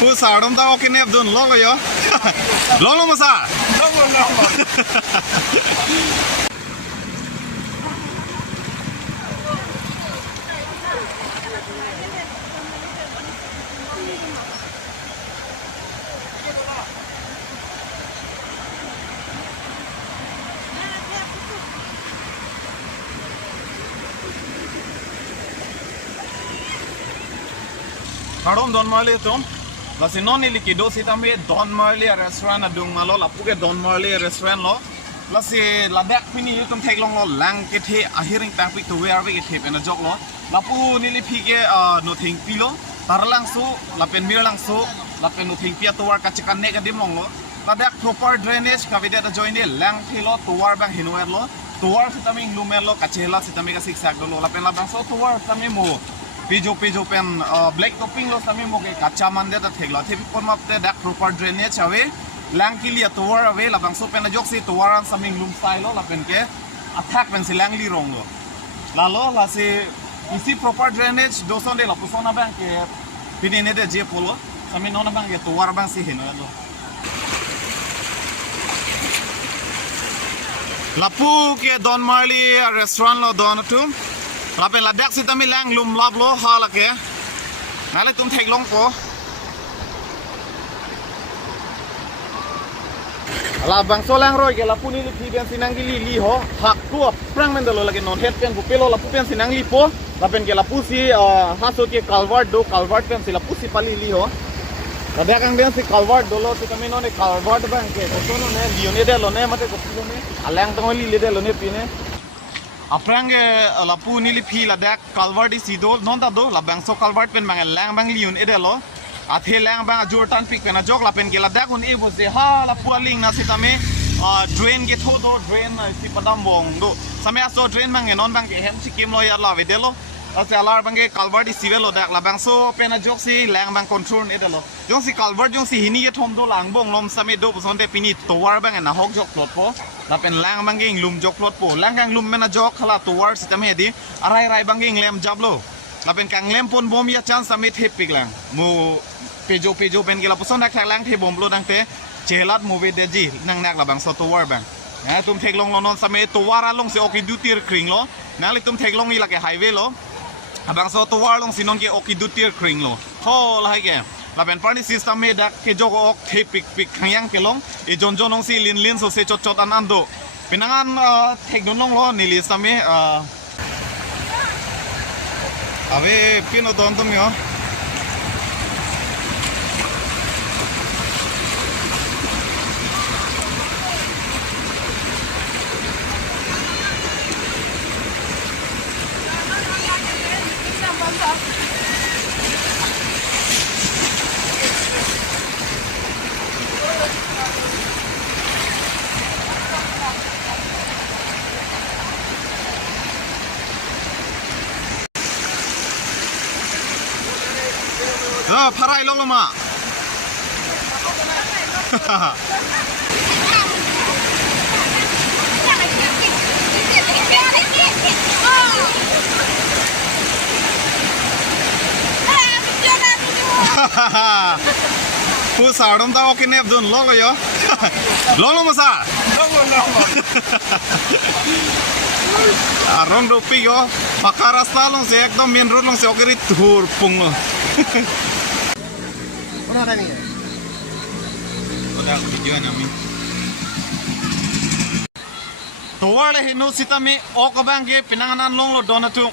ผู้สาวดมตาโอเคเนบดุนล้อเลยเหรอล้อลงมาซะKarom Don Marley tom, lasi non ini kido si tambe Don Marley restaurant adung malo, lapu ke Don Marley restaurant lo, lasi ladak pini itu tom teglong lo lang kethe akhiring tangpik tu wear we kethe pena jok lo, lapu nili pike no thing pilo, Taralangso, lapen Taralangso, lapen no thing pia Tovar kacikan ne ka dimong lo, ladak proper drainage kavide da join de lang thilo Tovar bang hinuer lo, Tovar si taming lumer lo kachela si taming ka siksak do lo, lapen Taralangso Tovar taming mo Pijo pen black topping lo sami mo ke kacha mande ta thegla thebi korma te dak proper drainage ave lang kilia Tovar ave labang so pen jok si Tovaran saming lum style lo lapen ke attack pen si lang li rong lo lalo la si isi proper drainage doson de la pusona bang ke pinine de je polo sami nona bang ke Tovar bang si hino lo lapu ke Don Marley restaurant lo don tu lapen ladak si tami lang lum lab lo halak ya nale tum thek long po la bang so lang roi ke lapu ni li ben sinang li ho hak tu prang men dalo lagi non het pen bu pelo lapu pen sinang li po lapen ke lapu si haso ke calvert pen si lapu si pali li ho ladak ang ben si calvert dolo si kami non calvert bang ke to no ne lione de lo ne mate ko ne alang tong li de lo ne pine Aprang lapu nili pi ladak calvert isi do non da do labang so calvert pen bang lang bang liun edelo athe lang bang jortan pik pen jok lapen ke ladak un e bose ha lapu aling na sitame drain ge tho do drain si padam bong do same aso drain bang non bang ke hem sikim lo ya la vedelo ase alar bang ke calvert isi velo dak labang so pen jok si lang bang control edelo jong si calvert jong si hini ge thom do lang bong lom same do son de pini Tovar bang na hok jok plot po lapen lang banging lum jok plot po lang kang lum mena jok khala Tovar sistem hedi arai banging lem jablo lapen kang lem pon bom ya chance samit hepik lang mu pejo pen gela puson dak lang the bom lo dang te chelat mu ve deji nang nak labang so Tovar bang ya tum thek long non same Tovar along se oki dutir kring lo nali tum thek long ni lake highway lo abang so Tovar long sinon ke oki dutir kring lo ho lai ke lapen party system me dak ke jogo ok the pik khangyang kelong e jonong si lin so se chot anando pinangan thek donong lo nili same ave pino don tum yo 파라이 롱로마ผู้สาวดมตาโอเคเนบดุนล้อเลยเหรอล้อลงมาซะรองดูปีก็มาคาราสตาลงเสียก็มีนรุ่นลงเสียก็ริดหูปุ่งเลยMana ni? Udah video nami. Tovar le hino sitame ok bangge pinanganan long lo donatu.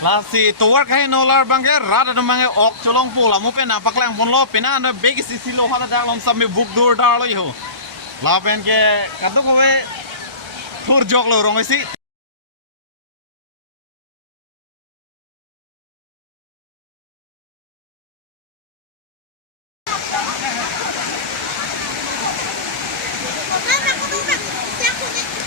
Lasi Tovar kai no lar bangge rada do bangge ok cholong pula mo pe napak lang pon lo pinana beg sisi lo hala dang long samme buk dur dar lo yo. La ben ke kaduk we thur jok lo rong isi